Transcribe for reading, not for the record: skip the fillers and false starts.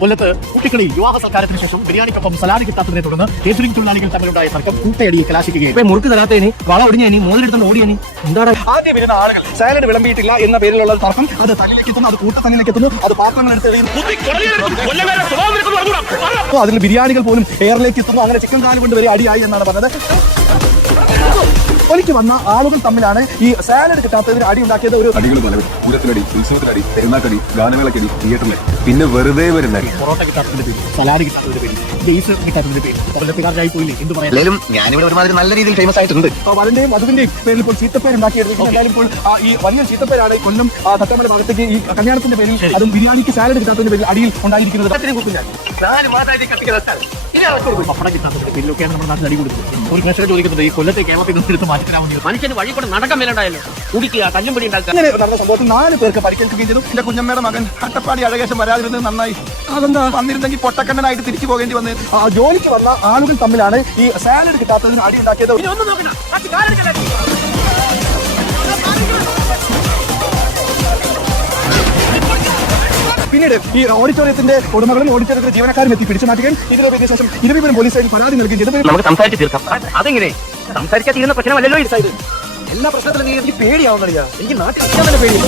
കൊല്ലത്ത് കുട്ടികളിൽ വിവാഹ സൽക്കാരത്തിന് ശേഷം ബിരിയാണിക്കൊപ്പം സലാഡ് കിട്ടാത്തതിനെ തുടർന്ന് കേറ്ററിംഗ് തൊഴിലാളികൾ തമ്മിലുണ്ടായ തർക്കം കൂട്ടയടിയെ കലാശിക്കുകയും മുറുക്ക് തരാത്തതിന് വള ഒടിഞ്ഞതിന് മോതിരെടുത്തോണ്ട് ഓടിയനി എന്താണ് ആദ്യം വരുന്ന ആളുകൾ സാലഡ് വിളമ്പിയിട്ടില്ല എന്ന പേരിലുള്ള തർക്കം അത് തന്നിലെത്തുന്നു, അത് കൂട്ടത്തന്നിലേക്ക് എത്തുന്നു, അത് പാത്രങ്ങൾ എടുത്ത് അതിൽ ബിരിയാണികൾ പോലും എയറിലേക്ക് എത്തുന്നു. അങ്ങനെ ചിക്കൻ കാല് കൊണ്ട് വരെ അടിയായി എന്നാണ് പറഞ്ഞത്. ഒലിക്ക് വന്ന ആളുകൾ തമ്മിലാണ് ഈ സാലഡ് കിട്ടാത്തതിന് അടി ഉണ്ടാക്കിയത്. ഒരു അടികൾ പലവരും പൂരത്തിനടി, ഉത്സവത്തിനടി, പെരുന്നാക്കടി, ഗാനമേളക്കടി, തിയേറ്ററിലെ പിന്നെ വെറുതെ വരുന്ന പൊറോട്ട കിട്ടാത്തതിന്റെ പേര്, സലാഡ് കിട്ടാത്തതിന്റെ പേര്, ഗെയ്സ് കിട്ടാത്തതിന്റെ പേര് കൊല്ലത്തുകാരായി പോയില്ലേ എന്ത് പറയാം. ഞാനിവിടെ ഒരുമാതിരി നല്ല രീതിയിൽ ഫേമസ് ആയിട്ടുണ്ട്. വരന്റെയും വധുവിന്റെയും പേരിൽ ഇപ്പോൾ ചീത്തപ്പേരുണ്ടാക്കിയെടുക്കുന്നു. എന്തായാലും ഇപ്പോൾ ഈ വലിയ ചീത്തപ്പേരാണ് ഈ കൊല്ലം തട്ടമല ഭാഗത്തേക്ക് ഈ കല്യാണത്തിന്റെ പേരിൽ അതും ബിരിയാണിക്ക് സാലഡ് കിട്ടാത്തതിന്റെ പേരിൽ അടിയിൽ ഉണ്ടായിരിക്കുന്നത്. പപ്പടം കിട്ടാത്തതിന്റെ പേരിലൊക്കെയാണ് നമ്മുടെ നാട്ടിൽ അടി കൊടുക്കുന്നത്. ഒരു പ്രശ്നം ചോദിക്കുന്നത് ഈ കൊല്ലത്തെ കേരളത്തിൽ നിന്നെടുത്ത് മാറ്റിത്തരാമെന്ന്. മനുഷ്യന് വഴി കൂടെ നടക്കാൻ മേലുണ്ടായല്ലോ, കുടിക്കുക, തല്ലുംപടി ഉണ്ടാക്കുക. അങ്ങനെ നടന്ന സംഭവത്തിൽ 4 പേർക്ക് പരിക്കേൽക്കുകയും ചെയ്തു. എന്റെ കുഞ്ഞമ്മയുടെ മകൻ അട്ടപ്പാടി അഴകേശം വരാതിരുന്നത് നന്നായി. അതെന്താ വന്നിരുന്നെങ്കിൽ പൊട്ടക്കണ്ണനായിട്ട് തിരിച്ചു പോകേണ്ടി വന്നത്. ജോലിക്ക് വന്ന ആളുകൾ തമ്മിലാണ് ഈ സാലഡ് കിട്ടാത്തതിന് അടി ഉണ്ടാക്കിയത്. പിന്നീട് ഈ ഓഡിറ്റോറിയത്തിന്റെ ഉടമകളും ഓഡിറ്റോറിയത്തിന്റെ ജീവനക്കാരും എത്തി പിടിച്ചു മാറ്റുകയും ഇതിന് ശേഷം ഇരുവരും പോലീസിലേക്ക് പരാതി നൽകുകയും ചെയ്തു. നമുക്ക് സംസാരിച്ച് തീർക്കാം. അതെങ്ങനെ സംസാരിക്കാൻ തീരുന്ന പ്രശ്നമല്ലല്ലോ ഇത്. എല്ലാ പ്രശ്നത്തിലും നീ എനിക്ക് പേടിയാവുന്നില്ല. എനിക്ക് നാട്ടിൽ പേടി.